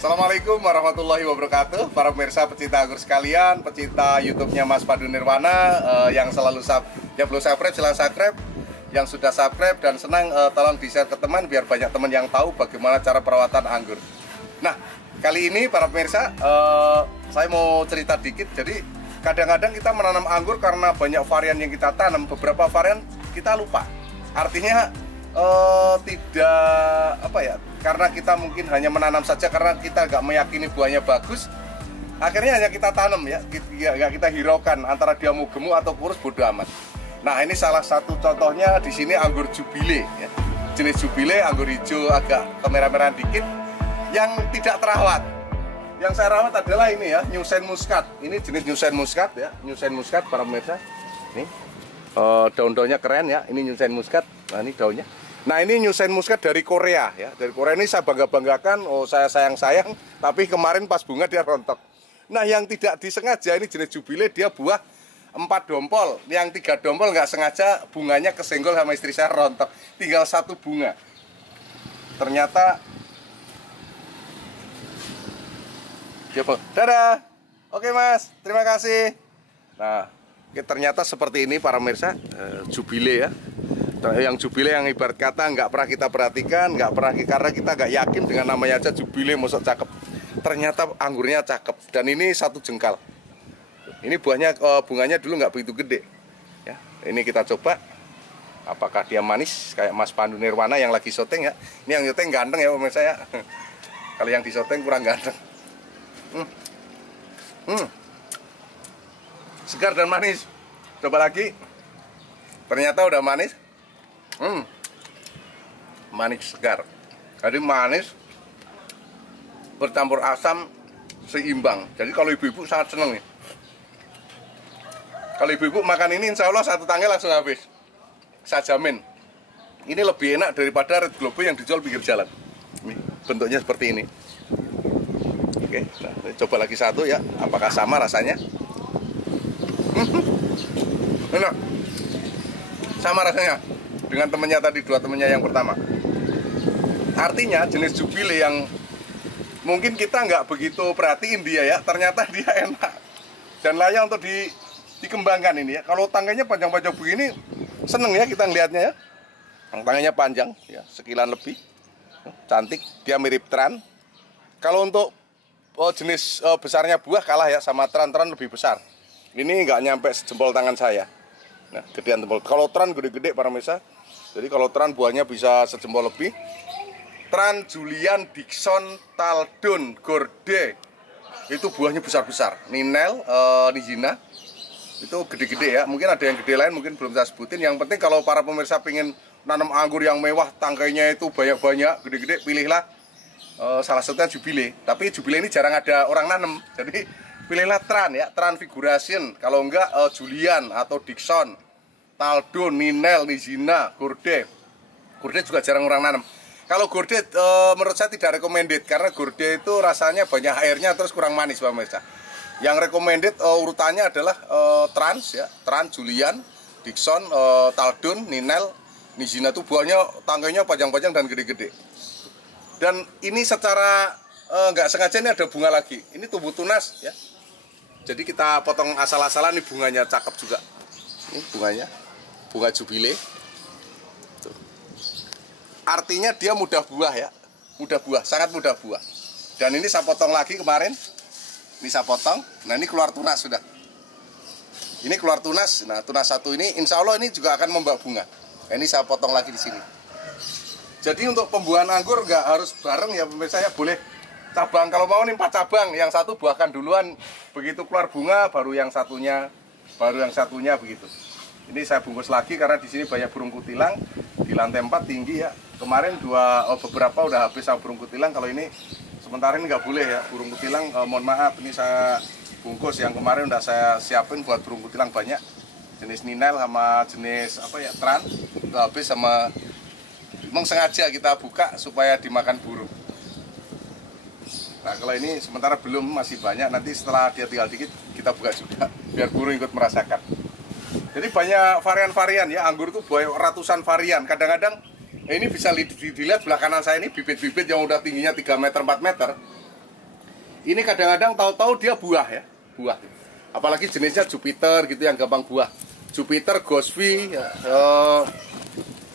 Assalamualaikum warahmatullahi wabarakatuh. Para pemirsa pecinta anggur sekalian, pecinta YouTube-nya Mas Pandu Nirwana, yang belum subscribe silahkan subscribe. Yang sudah subscribe dan senang, tolong di-share ke teman biar banyak teman yang tahu bagaimana cara perawatan anggur. Nah, kali ini para pemirsa, saya mau cerita dikit. Jadi kadang-kadang kita menanam anggur karena banyak varian yang kita tanam, beberapa varian kita lupa. Artinya karena kita mungkin hanya menanam saja karena kita nggak meyakini buahnya bagus, akhirnya hanya kita tanam ya, nggak kita hiraukan antara dia mau gemuk atau kurus, bodo amat. Nah, ini salah satu contohnya di sini anggur Jubile ya. Jenis Jubile, anggur hijau agak kemerah-merahan dikit yang tidak terawat. Yang saya rawat adalah ini ya, New Saint Muscat. Ini jenis New Saint Muscat ya, New Saint Muscat para pemirsa. Nih, daun-daunnya keren ya, ini New Saint Muscat. Nah, ini daunnya. Nah, ini New Saint Muscat dari Korea ya. Dari Korea ini saya bangga-banggakan, saya sayang-sayang, tapi kemarin pas bunga dia rontok. Nah, yang tidak disengaja ini jenis Jubile, dia buah 4 dompol. Yang 3 dompol nggak sengaja bunganya kesenggol sama istri saya, rontok. Tinggal 1 bunga. Ternyata dadah. Oke Mas, terima kasih. Nah, ternyata seperti ini para pemirsa, Jubile ya. Yang Jubile yang ibarat kata nggak pernah kita perhatikan, karena kita nggak yakin dengan namanya aja Jubile, mosok cakep. Ternyata anggurnya cakep, dan ini 1 jengkal. Ini buahnya, bunganya dulu nggak begitu gede. Ya, ini kita coba, apakah dia manis kayak Mas Pandu Nirwana yang lagi syuting ya. Ini yang syuting ganteng ya pemirsa ya. Kalau yang di syuting kurang ganteng. Segar dan manis. Coba lagi. Ternyata udah manis. Manis segar. Jadi manis bercampur asam seimbang. Jadi kalau ibu-ibu sangat seneng nih. Kalau ibu-ibu makan ini insya Allah 1 tangkai langsung habis. Saya jamin. Ini lebih enak daripada Red Globo yang dijual pinggir jalan. Nih, bentuknya seperti ini. Oke, nah, coba lagi 1 ya. Apakah sama rasanya? Enak. Sama rasanya dengan temennya tadi, 2 temennya yang pertama. Artinya jenis Jubile yang mungkin kita nggak begitu perhatiin dia ya, ternyata dia enak dan layak untuk dikembangkan ini ya. Kalau tangkainya panjang-panjang begini, seneng ya kita ngelihatnya ya. Tangkainya panjang ya, sekilan lebih, cantik. Dia mirip Tran. Kalau untuk jenis besarnya buah kalah ya sama Tran lebih besar. Ini nggak nyampe sejempol tangan saya. Nah, gedean jempol. Kalau Tran gede-gede para pemirsa. Jadi kalau Tran buahnya bisa sejempol lebih. Tran, Julian, Dixon, Taldon, Gorde, itu buahnya besar-besar. Ninel, Nizina, itu gede-gede ya. Mungkin ada yang gede lain, mungkin belum saya sebutin. Yang penting kalau para pemirsa pengen nanam anggur yang mewah, tangkainya itu banyak-banyak, gede-gede, pilihlah salah satunya Jubile. Tapi Jubile ini jarang ada orang nanam. Jadi pilihlah Tran ya, Transfiguration. Kalau enggak Julian atau Dixon, Taldon, Ninel, Nizina, Gorde. Gorde juga jarang orang nanam. Kalau Gorde menurut saya tidak recommended karena Gorde itu rasanya banyak airnya terus kurang manis Pak pemirsa. Yang recommended urutannya adalah Trans ya, Trans, Julian, Dixon, Taldon, Ninel, Nizina tuh buahnya tangkainya panjang-panjang dan gede-gede. Dan ini secara nggak sengaja ini ada bunga lagi. Ini tumbuh tunas ya. Jadi kita potong asal-asalan, nih bunganya cakep juga. Ini bunganya, bunga Jubile. Tuh. Artinya dia mudah buah ya, mudah buah, sangat mudah buah. Dan ini saya potong lagi kemarin. Ini saya potong. Nah, ini keluar tunas sudah. Ini keluar tunas. Nah, tunas 1 ini, insya Allah ini juga akan membawa bunga. Nah, ini saya potong lagi di sini. Jadi untuk pembuahan anggur nggak harus bareng ya pemirsa ya, boleh cabang. Kalau mau nih 4 cabang, yang 1 buahkan duluan, begitu keluar bunga baru yang satunya begitu. Ini saya bungkus lagi karena di sini banyak burung kutilang di lantai 4 tinggi ya. Kemarin beberapa udah habis sama burung kutilang. Kalau ini sementara ini nggak boleh ya burung kutilang. Mohon maaf, ini saya bungkus yang kemarin udah saya siapin buat burung kutilang banyak. Jenis Ninel sama jenis Tran udah habis sama. Memang sengaja kita buka supaya dimakan burung. Nah, kalau ini sementara belum, masih banyak. Nanti setelah dia tinggal dikit kita buka juga biar burung ikut merasakan. Jadi banyak varian-varian ya, anggur itu ratusan varian. Kadang-kadang ini bisa dilihat sebelah kanan saya ini bibit-bibit yang udah tingginya 3 meter 4 meter. Ini kadang-kadang tahu-tahu dia buah ya, buah. Apalagi jenisnya Jupiter gitu yang gampang buah. Jupiter, Gosvi, ya,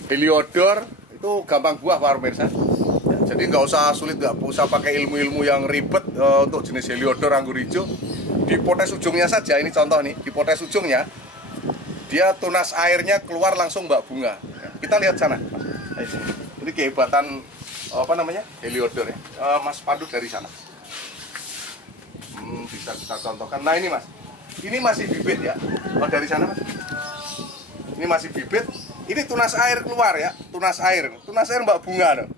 Heliodor itu gampang buah Pak pemirsa. Ya, jadi nggak usah sulit, nggak usah pakai ilmu-ilmu yang ribet untuk jenis Heliodor anggur hijau. Dipotes ujungnya saja, ini contoh nih, dipotes ujungnya, dia tunas airnya keluar langsung mbak bunga. Ya, kita lihat sana. Ini kehebatan apa namanya Heliodor ya. Mas Pandu dari sana. Bisa kita contohkan. Nah ini Mas, ini masih bibit ya. Oh dari sana Mas. Ini masih bibit. Ini tunas air keluar ya, tunas air mbak bunga loh.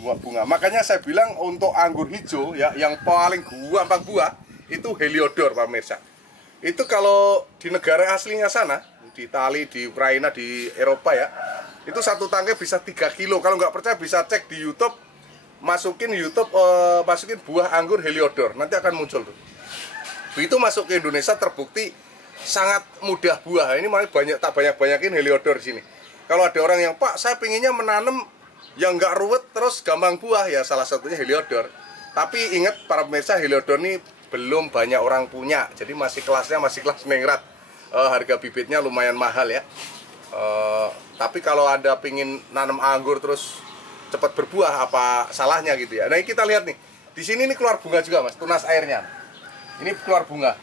Mbak bunga. Makanya saya bilang untuk anggur hijau ya, yang paling gampang buah itu Heliodor Pak pemirsa. Itu kalau di negara aslinya sana, di Itali, di Ukraina, di Eropa ya, itu satu tangkai bisa 3 kilo. Kalau nggak percaya bisa cek di YouTube, masukin buah anggur Heliodor, nanti akan muncul tuh. Begitu masuk ke Indonesia terbukti sangat mudah buah. Ini malah banyakin Heliodor di sini. Kalau ada orang yang, Pak, saya pinginnya menanam yang nggak ruwet terus gampang buah, ya salah satunya Heliodor. Tapi ingat para pemirsa, Heliodor ini belum banyak orang punya, jadi masih kelas ningrat. Harga bibitnya lumayan mahal ya. Tapi kalau ada pingin nanam anggur terus cepat berbuah, apa salahnya gitu ya. Nah kita lihat nih, di sini ini keluar bunga juga Mas, tunas airnya. Ini keluar bunga.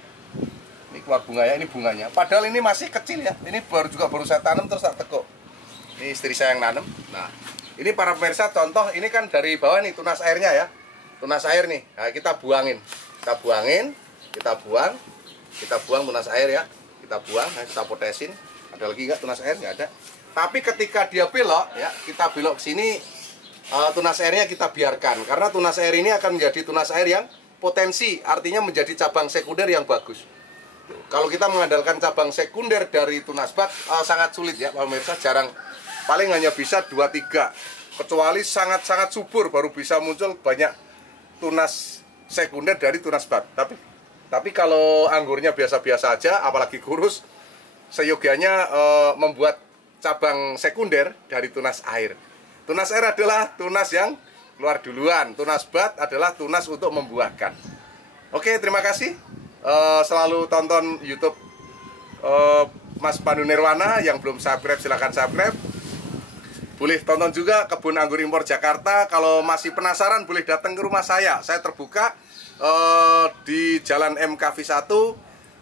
Ini keluar bunga ya, ini bunganya. Padahal ini masih kecil ya. Ini baru saya tanam terus tak tekuk. Ini istri saya yang nanam. Nah, ini para pemirsa contoh, ini kan dari bawah nih tunas airnya ya. Tunas air nih. Nah, kita buang, tunas air ya. Kita buang, nah, kita potesin. Ada lagi nggak tunas air? Nggak ada. Tapi ketika dia belok ya, kita belok ke sini, tunas airnya kita biarkan. Karena tunas air ini akan menjadi tunas air yang potensi, artinya menjadi cabang sekunder yang bagus. Kalau kita mengandalkan cabang sekunder dari tunas bat, sangat sulit ya Pak pemirsa, jarang, paling hanya bisa 2-3, kecuali sangat-sangat subur baru bisa muncul banyak tunas sekunder dari tunas bat. Tapi kalau anggurnya biasa-biasa aja, apalagi kurus, seyogianya membuat cabang sekunder dari tunas air. Tunas air adalah tunas yang keluar duluan, tunas bat adalah tunas untuk membuahkan. Oke, terima kasih. Selalu tonton YouTube Mas Pandu Nirwana. Yang belum subscribe silahkan subscribe. Boleh tonton juga Kebun Anggur Impor Jakarta. Kalau masih penasaran boleh datang ke rumah saya. Saya terbuka di Jalan MKV 1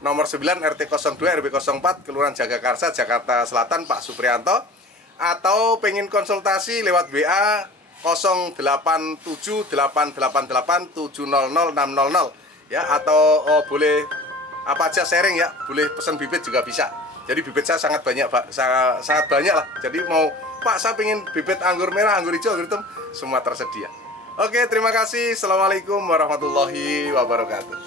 nomor 9 RT 02 RW 04 Kelurahan Jagakarsa Jakarta Selatan Pak Suprianto. Atau pengen konsultasi lewat WA 087888700600 ya, atau boleh apa aja sharing ya, boleh pesan bibit juga bisa. Jadi bibit saya sangat banyak lah. Jadi mau, Pak, saya pengen bibit anggur merah, anggur hijau, anggur hitam, semua tersedia. Oke, terima kasih. Assalamualaikum warahmatullahi wabarakatuh.